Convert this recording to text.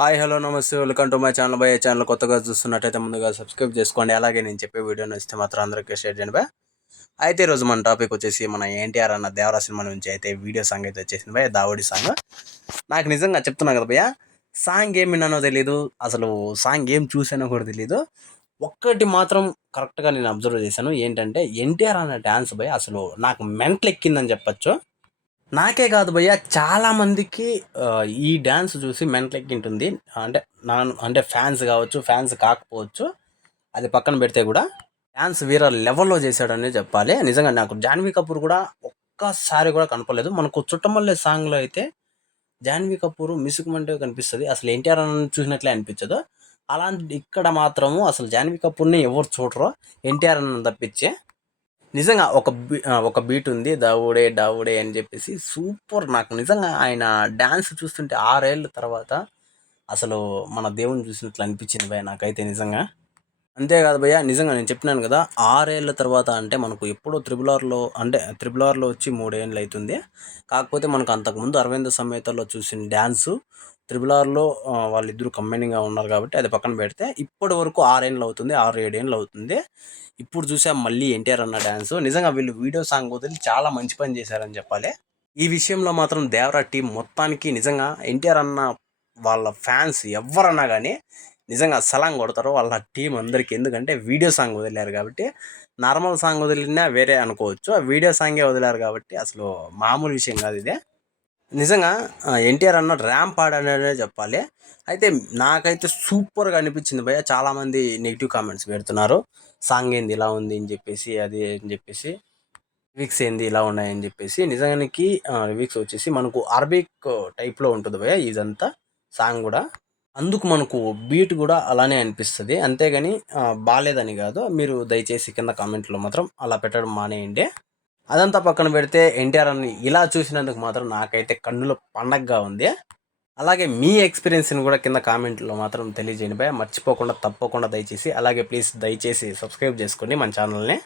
Hi hello నమస్తే welcome to my channel by channel కొత్తగా చూస్తున్నట్టయితే ముందుగా సబ్స్క్రైబ్ చేసుకోండి. అలాగే నేను చెప్పే వీడియో నచ్చితే మాత్రం అందరికీ షేర్ చేయండి బై. అయితే ఈరోజు మన టాపిక్ వచ్చేసి మన ఎన్టీఆర్ అన్న దేవరా సినిమా నుంచి అయితే వీడియో సాంగ్ అయితే వచ్చేసింది బై, దావుడి సాంగ్. నాకు నిజంగా చెప్తున్నా కదా భయ్య, సాంగ్ ఏం విన్నానో తెలీదు, అసలు సాంగ్ ఏం చూసానో కూడా తెలీదు. ఒక్కటి మాత్రం కరెక్ట్గా నేను అబ్జర్వ్ చేశాను, ఏంటంటే ఎన్టీఆర్ అన్న డ్యాన్స్ భయ్య అసలు నాకు మెంటల్ ఎక్కిందని చెప్పచ్చు. నాకే కాదు భయ్య, చాలా మందికి ఈ డ్యాన్స్ చూసి మెంటలెక్కింటుంది. అంటే అంటే ఫ్యాన్స్ కావచ్చు, ఫ్యాన్స్ కాకపోవచ్చు, అది పక్కన పెడితే కూడా డ్యాన్స్ వేరే లెవెల్లో చేశాడనే చెప్పాలి. నిజంగా నాకు జాన్వీ కపూర్ కూడా ఒక్కసారి కూడా కనపడలేదు. మనకు చుట్టమల్లె సాంగ్లో అయితే జాన్వీ కపూర్ మిసుకుమంటే కనిపిస్తుంది, అసలు ఎన్టీఆర్ అని చూసినట్లే అనిపించదు. అలాంటి ఇక్కడ మాత్రము అసలు జాన్వీ కపూర్ని ఎవరు చూడరు, ఎన్టీఆర్ అని తప్పించే. నిజంగా ఒక బీట్ ఉంది, దావుడే డావుడే అని చెప్పేసి సూపర్. నాకు నిజంగా ఆయన డ్యాన్స్ చూస్తుంటే 6 ఏళ్ళ తర్వాత అసలు మన దేవుని చూసినట్లు అనిపించింది భయ్య నాకైతే నిజంగా. అంతేకాదు భయ్య, నిజంగా నేను చెప్పినాను కదా, 6 ఏళ్ళ తర్వాత అంటే మనకు ఎప్పుడో త్రిబుల్ ఆర్లో వచ్చి 3 ఏళ్ళు అవుతుంది. కాకపోతే మనకు అంతకుముందు అరవింద సమేతలో చూసిన డ్యాన్సు త్రిబుల్ ఆర్లో వాళ్ళిద్దరూ కంబైనింగ్గా ఉన్నారు కాబట్టి అది పక్కన పెడితే ఇప్పటి వరకు 6 ఏళ్ళు అవుతుంది, 6-7 ఏళ్ళు అవుతుంది. ఇప్పుడు చూసా మళ్ళీ ఎన్టీఆర్ అన్న డ్యాన్స్. నిజంగా వీళ్ళు వీడియో సాంగ్ వదిలి చాలా మంచి పని చేశారని చెప్పాలి. ఈ విషయంలో మాత్రం దేవరా టీం మొత్తానికి నిజంగా ఎన్టీఆర్ అన్న వాళ్ళ ఫ్యాన్స్ ఎవరన్నా కానీ నిజంగా సలాం కొడతారు వాళ్ళ టీం అందరికీ. ఎందుకంటే వీడియో సాంగ్ వదిలేరు కాబట్టి. నార్మల్ సాంగ్ వదిలినా వేరే అనుకోవచ్చు, ఆ వీడియో సాంగే వదిలేరు కాబట్టి అసలు మామూలు విషయం కాదు ఇదే. నిజంగా ఎన్టీఆర్ అన్న ర్యాంప్ ఆడనే చెప్పాలి. అయితే నాకైతే సూపర్గా అనిపించింది భయ్య. చాలామంది నెగిటివ్ కామెంట్స్ పెడుతున్నారు, సాంగ్ ఏంది ఇలా ఉంది అని చెప్పేసి, అది అని చెప్పేసి, లిరిక్స్ ఏంది ఇలా ఉన్నాయని చెప్పేసి. నిజానికి లిరిక్స్ వచ్చేసి మనకు అరబిక్ టైప్లో ఉంటుంది భయ్య ఇదంతా సాంగ్ కూడా. అందుకు మనకు బీట్ కూడా అలానే అనిపిస్తుంది, అంతేగాని బాగాలేదని కాదు. మీరు దయచేసి కింద కామెంట్లో మాత్రం అలా పెట్టడం మానేయండి. అదంతా పక్కన పెడితే ఎన్టీఆర్ అని ఇలా చూసినందుకు మాత్రం నాకైతే కన్నుల పండగగా ఉంది. అలాగే మీ ఎక్స్పీరియన్స్ని కూడా కింద కామెంట్లో మాత్రం తెలియజేయండి భయ్య, మర్చిపోకుండా తప్పకుండా దయచేసి. అలాగే ప్లీజ్ దయచేసి సబ్స్క్రైబ్ చేసుకోండి మన ఛానల్ని.